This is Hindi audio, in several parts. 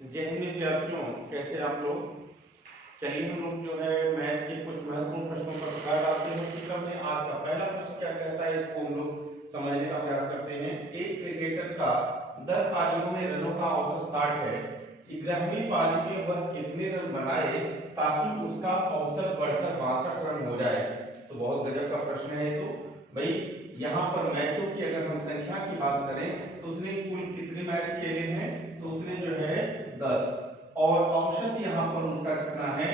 जय हिंद विद्यार्थियों, कैसे आप लोग। चलिए हम लोग जो है मैथ्स के कुछ महत्वपूर्ण प्रश्नों पर प्रकाश डालते हैं। उसी क्रम में आज का पहला प्रश्न क्या कहता है, इसको हम लोग समझने का प्रयास करते हैं। एक क्रिकेटर का 10 पारियों में रनों का औसत 60 है। 11वीं पारी में वह कितने रन बनाए ताकि उसका औसत बढ़कर 62 रन हो जाए। तो बहुत गजब का प्रश्न है। तो भाई यहाँ पर मैचों की अगर हम संख्या की बात करें तो उसने कुल कितने मैच खेले हैं, तो उसने जो है 10, और औसत यहाँ पर उसका कितना है,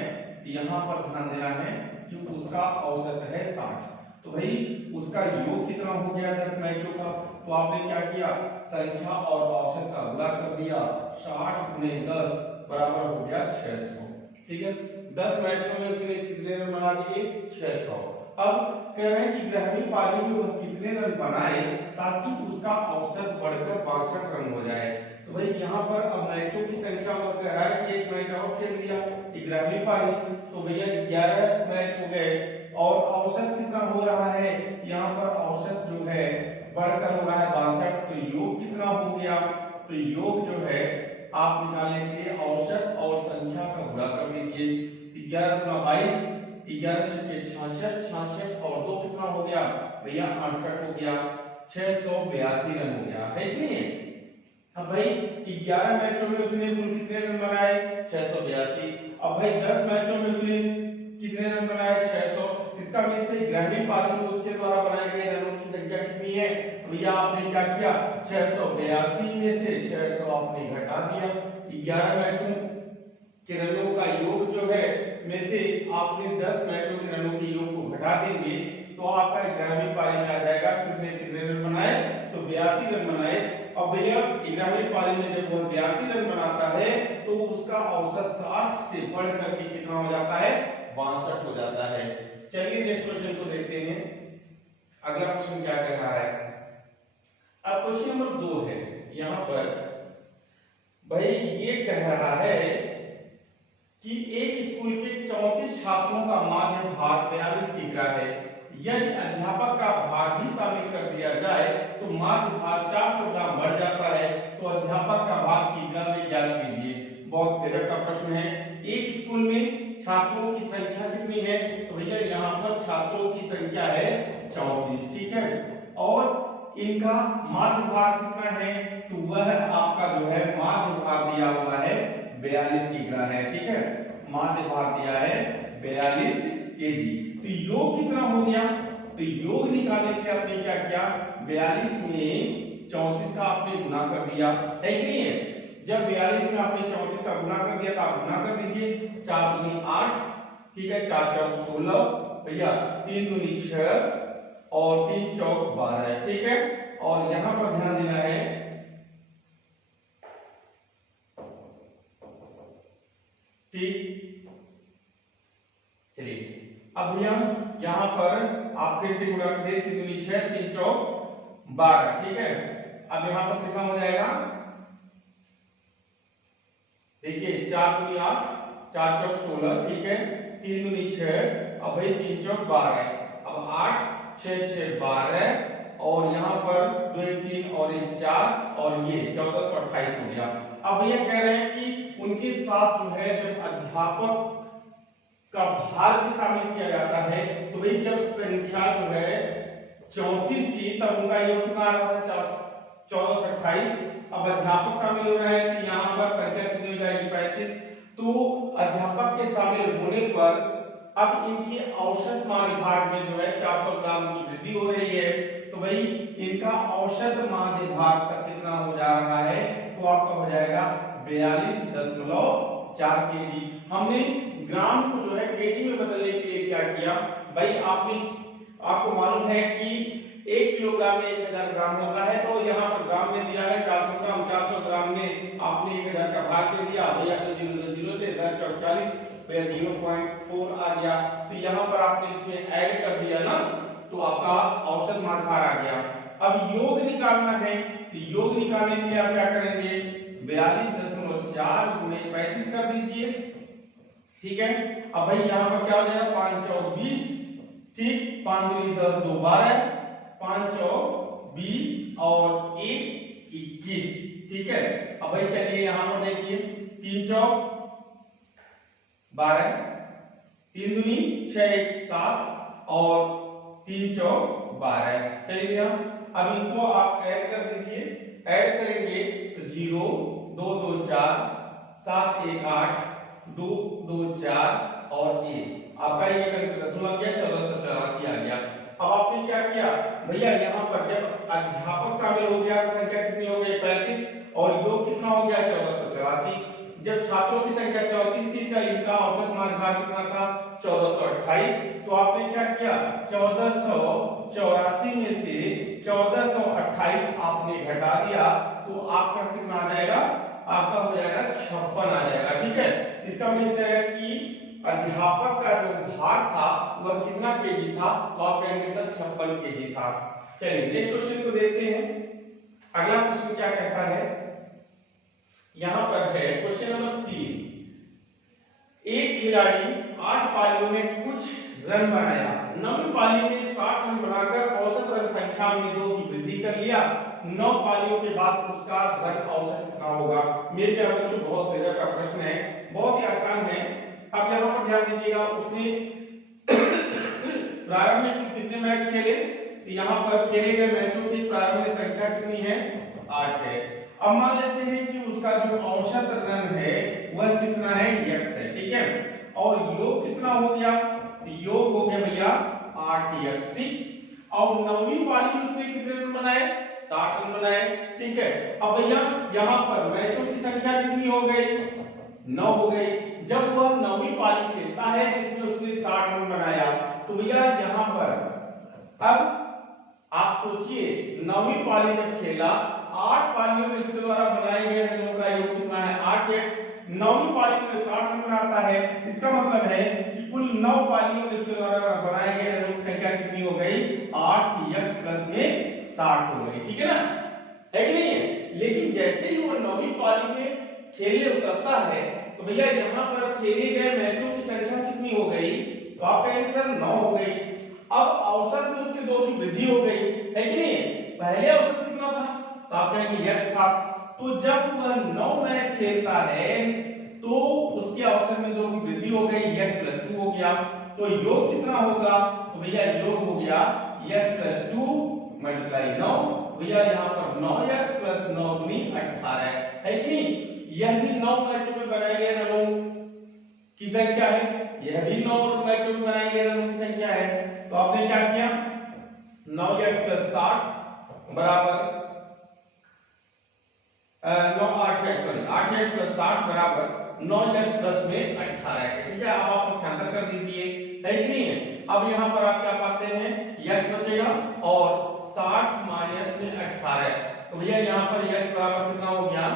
यहाँ पर ध्यान देना है कि उसका औसत है 60। तो भाई उसका योग कितना हो गया 10 मैचों का, तो आपने क्या किया, संख्या और औसत का गुणा कर दिया। 60 गुणे 10 बराबर हो गया 600। ठीक है, 10 मैचों में उसने कितने रन बना दिए, 600। अब कह रहे हैं कि 11वीं पारी में वह कितने रन बनाए ताकि उसका औसत बढ़कर 62 रन हो जाए। तो भाई यहाँ पर अब मैचों की संख्या वह कह रहा है कि एक मैच और खेल लिया 11वीं पारी, तो भैया 11 मैच हो गए। और औसत कितना हो रहा है, यहाँ पर औसत जो है बढ़कर हो रहा है 62। तो योग कितना हो गया, तो योग जो है आप निकालने के लिए औसत और संख्या का गुणा कर दीजिए। 11 गुना 22, 11 छके 66, 66 और 2 कितना हो गया भैया 68 हो गया। 682 रन हो गया है कि नहीं। अब भाई 11 मैचों में उसने कुल कितने रन बनाए, 682। अब भाई 10 मैचों में उसने कितने रन बनाए, 600। इसका मतलब से 11वीं पारी में उसके द्वारा बनाए गए रनों की संख्या कितनी है, तो भैया आपने क्या किया, 682 में से 600 आपने घटा दिया। 11 मैचों के रनों का योग जो है में से आपने 10 मैचों के रनों के योग को घटा देंगे तो आपका 11वीं पारी में आ जाएगा कि उसने कितने रन बनाए, तो 82 रन बनाए। अब भैया 11वीं पारी में जब वो 82 रन बनाता है तो उसका औसत 60 से बढ़ करके कितना हो जाता है, 62 हो जाता है। चलिए नेक्स्ट क्वेश्चन को देखते हैं। अगला क्वेश्चन क्या कह रहा है। अब क्वेश्चन नंबर 2 है। यहां पर भाई ये कह रहा है कि एक स्कूल के 34 छात्रों का माध्य भार 42 किग्रा है। यदि अध्यापक का भार भी शामिल कर दिया जाए तो माध्य भार 400 ग्राम बढ़ जाता है। तो अध्यापक का भार किग्रा में ज्ञात कीजिए। बहुत गजब का प्रश्न है। एक स्कूल में छात्रों की संख्या कितनी है, तो भैया यहाँ पर छात्रों की संख्या है 34। ठीक है, और इनका माध्य भार कितना है, तो वह आपका जो है माध्य भार दिया हुआ है 42 किग्रा है। ठीक है, माध्य भार दिया है 42 केजी। तो योग कितना हो गया, तो योग निकालने के लिए आपने क्या किया, 42 में 34 का आपने गुना कर दिया है कि नहीं है। जब 42 में आपने 34 का गुना कर दिया तो आप गुना कर दीजिए। 4 दूनी 8, ठीक है, 4 चौक 16 भैया, 3 दूनी 6 और 3 चौक 12। ठीक है, और यहां पर ध्यान देना है, ठीक। चलिए अब भैया यहां पर आप फिर से गुणा कर दे, 3 दूनी 6, 3 चौक 12। ठीक है, अब यहां पर कितना हो जाएगा, देखिए 4 दूनी 8, 4 चौक 16, ठीक है, 3 दूनी 6, अब भाई 3 चौक 12, अब 8 6 6 12 और यहाँ पर 2 1 3 और 1 4 और ये 1428 हो गया। अब भैया कह रहे हैं कि उनके साथ जो है जब अध्यापक का भार भी शामिल किया जाता है तो भाई जब संख्या जो है 34 थी तब उनका योग कितना आ रहा था, 1428। अब अध्यापक शामिल हो रहे हैं तो यहाँ पर संख्या कितनी हो जाएगी, 35। तो अध्यापक के शामिल होने पर अब इनके औसत माध्य भार में जो है 400 ग्राम की वृद्धि हो रही है। तो भाई इनका औसत माध्य भार तक कितना हो जा रहा है, तो आपका हो जाएगा 42.4 केजी। हमने ग्राम को जो है केजी में बदलने के लिए क्या किया, भाई आपको मालूम है कि 1 किलोग्राम में 1000 ग्राम होता है, तो यहाँ पर ग्राम में दिया है 400 ग्राम। 400 ग्राम में आपने 1000 का भाग दे दिया भैया, तो 0 से 1040 भैया 0.4 आ गया। तो यहाँ पर आपने इसमें ऐड कर दिया ना, तो आपका औसत माध्य भार आ गया। अब योग निकालना है, तो योग निकालने के लिए आप क्या करेंगे, 42.4 गुणे 35 कर दीजिए। ठीक है, अब भाई यहाँ पर क्या हो जाएगा, 5 चौक 20, ठीक, 5 दूनी 10 2 12, 5 चौक 20 और 1 21। ठीक है, अब भाई चलिए यहाँ पर देखिए 3 चौक 12, 3 दूनी 6 1 7 और 3 चौक 12। चलिए भैया अब इनको आप ऐड कर दीजिए। ऐड करेंगे तो 0 2 2 4 7 1 8 2 2 4 और 1 आपका ये कैलकुलेशन लग गया 1484 आ गया। अब आपने क्या किया भैया, यहाँ पर जब अध्यापक शामिल हो गया तो संख्या कितनी हो गई 35 और योग कितना हो गया 1484। जब छात्रों की संख्या 34 थी तो इनका औसत मार्कभार कितना था 1428। तो आपने क्या किया 1484 में से 1428 आपने घटा दिया तो आपका कितना आ जाएगा, आपका हो जाएगा 56 आ जाएगा। ठीक है, इसका मतलब है कि अध्यापक का जो भार था वह कितना केजी था, तो आप कहेंगे सर 56 केजी था। चलिए नेक्स्ट क्वेश्चन को देखते हैं। अगला क्वेश्चन क्या कहता है, यहां पर है क्वेश्चन नंबर 3। एक खिलाड़ी 8 पारियों में कुछ रन बनाया, 9वीं पारी में 60 रन बनाकर औसत रन संख्या में 2 की वृद्धि कर लिया। 9 पारियों के बाद उसका रन औसत कितना होगा। मेरे प्यारे बच्चों बहुत गजब का प्रश्न है, बहुत ही आसान है। अब यहाँ पर ध्यान दीजिएगा, उसने प्रारंभ में कितने मैच खेले, तो यहाँ पर खेले गए मैचों की प्रारंभिक संख्या कितनी है 8 है। अब मान लेते हैं कि उसका जो औसत रन है वह कितना है x है। ठीक है, और योग कितना हो गया, तो योग हो गया भैया 8x। ठीक, और 9वीं पारी में उसने कितने रन बनाए 60 रन बनाए। ठीक है, अब भैया यहाँ पर मैचों की संख्या कितनी हो गई 9 हो गई। जब वह 9वीं पारी खेलता है जिसमें उसने 60 रन बनाया, तो भैया यहाँ पर अब आप सोचिए 9वीं पारी जब खेला 8 पारियों में उसके द्वारा बनाए गए रनों का योग कितना है 8x। 9वीं पारी में 60 रन बनाता है, इसका मतलब है कि कुल 9 पारियों में उसके द्वारा बनाए गए रनों की संख्या कितनी हो गई 8x प्लस में 60 हो गई। ठीक है ना, है कि नहीं है। लेकिन जैसे ही वो 9वीं पारी में खेलने उतरता है तो भैया यहाँ पर खेले गए मैचों की संख्या कितनी हो गई, तो आप कहेंगे सर 9 हो गई। अब औसत में उसके 2 की वृद्धि हो गई, है कि नहीं। पहले औसत कितना था, तो आप कहेंगे x था। तो जब वह 9 मैच खेलता है तो उसके औसत में 2 की वृद्धि हो गई, x प्लस 2 हो गया। तो योग कितना होगा, तो भैया योग हो गया x प्लस 2 मल्टीप्लाई 9। भैया यहाँ पर 9x प्लस 9 दूनी 18 है कि नहीं। यह भी 9 मैचों में बनाए गए रनों की संख्या है, यह भी 9 मैचों में बनाए गए रनों की संख्या है। तो आपने क्या किया 9x प्लस 60 बराबर 8x प्लस 60 बराबर 9x प्लस में 18 है। ठीक है, अब आप पक्षांतर कर दीजिए, है कि नहीं है। अब यहाँ पर आप क्या पाते हैं x बचेगा और 60 माइनस में 18, तो भैया यहाँ पर x बराबर कितना हो गया,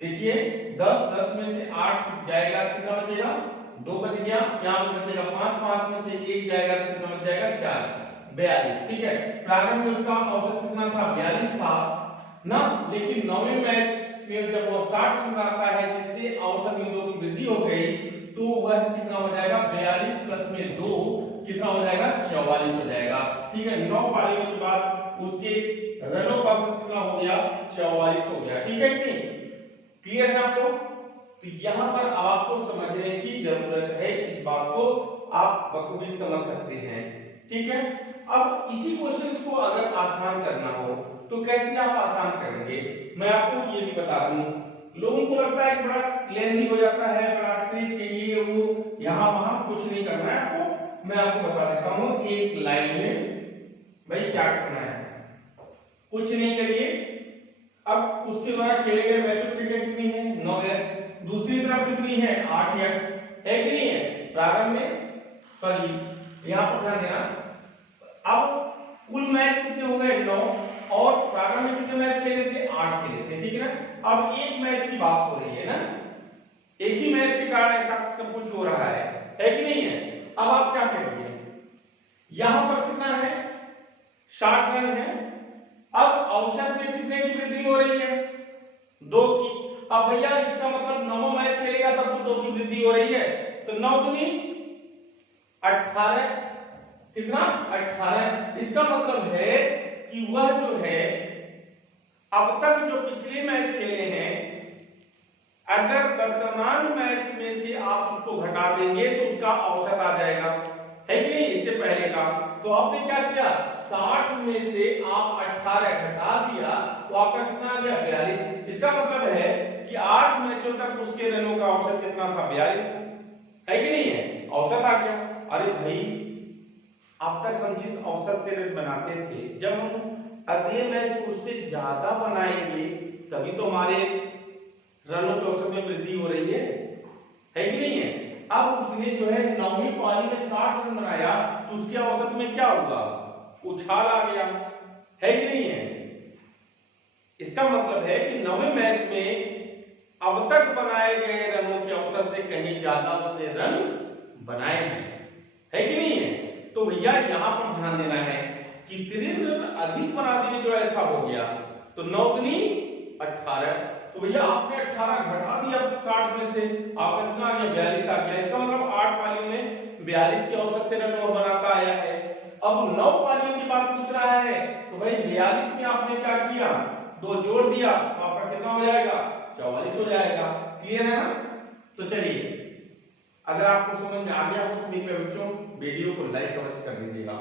देखिए 10 में से 8 जाएगा कितना बचेगा 2 बच गया, यहाँ पे बचेगा 5 में से 1 जाएगा कितना बच जाएगा 4 42। ठीक है, प्रारंभ में उसका औसत कितना था 42 था ना, लेकिन 9वें मैच में जब वो 60 रन बनाता है जिससे औसत में 2 की वृद्धि हो गई, तो वह कितना हो जाएगा 42 प्लस में 2 कितना हो जाएगा 44 हो जाएगा। ठीक है, 9 पारियों के बाद उसके रनों का औसत कितना हो गया 44 हो गया। ठीक है कि नहीं, क्लियर है आपको। तो यहां पर आपको समझने की जरूरत है, इस बात को आप बखूबी समझ सकते हैं। ठीक है, अब इसी क्वेश्चंस को अगर आसान करना हो तो कैसे आप आसान करेंगे, मैं आपको ये भी बता दूं। लोगों को लगता है कि बड़ा लेंथी हो जाता है, बड़ा ट्रिक ये वो, यहां वहां कुछ नहीं करना है आपको, मैं आपको बता देता हूं एक लाइन में भाई क्या करना है, कुछ नहीं करिए। अब उसके द्वारा खेले गए मैचों की संख्या कितनी है 9x, दूसरी तरफ कितनी है 8x, है कि नहीं है। प्रारंभ में सॉरी यहां पर ध्यान देना, अब कुल मैच कितने हो गए 9 और प्रारंभ में कितने मैच खेले थे 8 खेले थे। ठीक है ना, अब एक मैच की बात हो रही है ना, एक ही मैच के कारण ऐसा सब कुछ हो रहा है कि नहीं है। अब आप क्या करेंगे, यहां पर कितना है 60 रन है, अब औसत में कितने की वृद्धि हो रही है 2 की। अब भैया इसका मतलब 9 मैच खेलेगा तब तो 2 की वृद्धि हो रही है, तो 9 दूनी 18, कितना 18। इसका मतलब है कि वह जो है अब तक जो पिछले मैच खेले हैं अगर वर्तमान मैच में से आप उसको घटा देंगे तो उसका औसत आ जाएगा, है कि नहीं? इससे पहले का तो आपने क्या किया, 60 में से आप 18 घटा दिया तो आपका कितना आ गया, 42। इसका मतलब है कि 8 मैचों तक उसके रनों का औसत कितना था, 42, है कि नहीं है? औसत आ गया। अरे भाई, अब तक हम जिस औसत से रन बनाते थे, जब हम अगले मैच उससे ज्यादा बनाएंगे तभी तो हमारे रनों के औसत में वृद्धि हो रही है कि नहीं है? अब उसने जो है 9वीं पारी में 60 रन बनाया तो उसके औसत में क्या हुआ, उछाल आ गया, है कि नहीं है? इसका मतलब है कि 9वें मैच में अब तक बनाए गए रनों के औसत से कहीं ज्यादा उसने रन बनाए हैं, है कि नहीं है? तो भैया यहां पर ध्यान देना है, कितने रन अधिक बना दिए जो ऐसा हो गया, तो 9 दूनी 18, तो भैया आपने 18 घटा दिया 60 में से, आपका कितना आ गया, 42 आ गया। इसका मतलब 8 पारियों में 42 के औसत से रन वो बनाता आया है। अब 9 पारियों की बात पूछ रहा है, तो भाई 42 में आपने क्या किया, 2 जोड़ दिया तो आपका कितना हो जाएगा, 44 हो जाएगा। क्लियर है ना? तो चलिए, अगर आपको समझ में आ गया हो तो मेरे बच्चों वीडियो को लाइक अवश्य कर दीजिएगा।